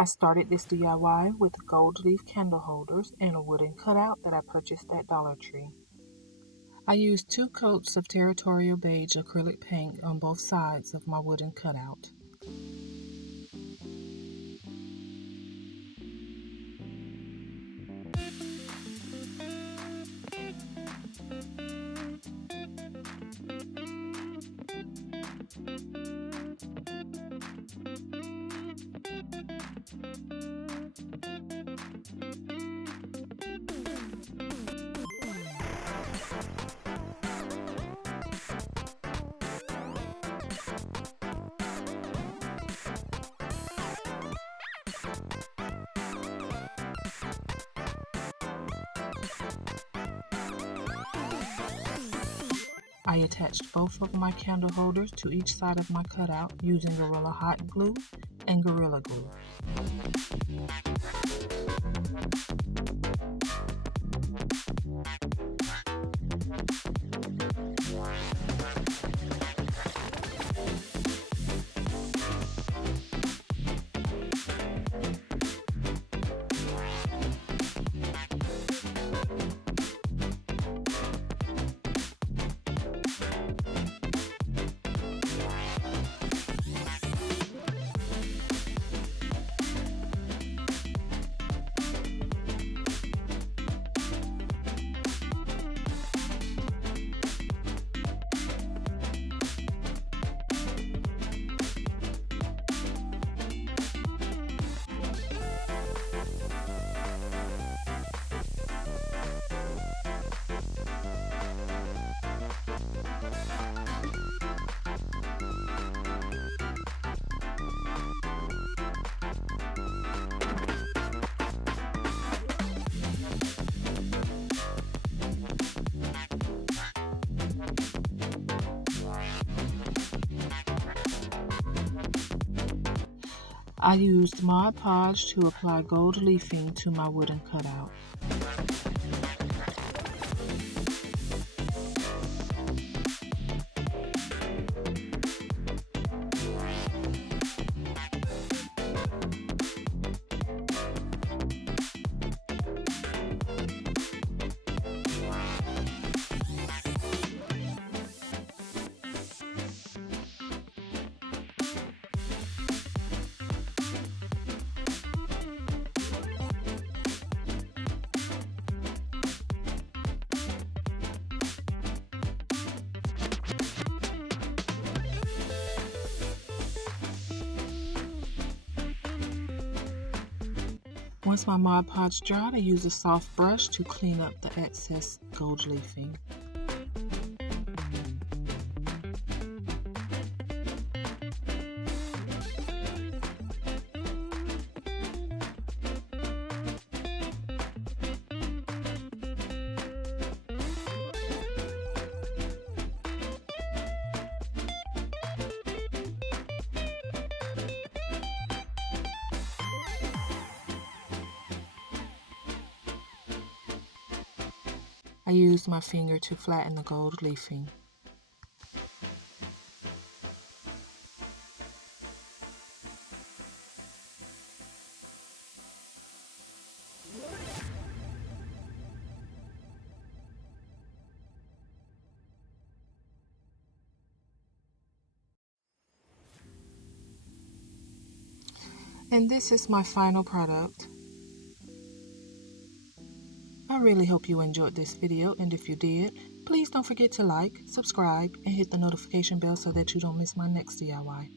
I started this DIY with gold leaf candle holders and a wooden cutout that I purchased at Dollar Tree. I used 2 coats of territorial beige acrylic paint on both sides of my wooden cutout. I attached both of my candle holders to each side of my cutout using Gorilla Hot Glue and Gorilla Glue. I used Mod Podge to apply gold leafing to my wooden cutout. Once my Mod Podge dried, I used a soft brush to clean up the excess gold leafing. I used my finger to flatten the gold leafing. And this is my final product. I really hope you enjoyed this video, and if you did, please don't forget to like, subscribe, and hit the notification bell so that you don't miss my next DIY.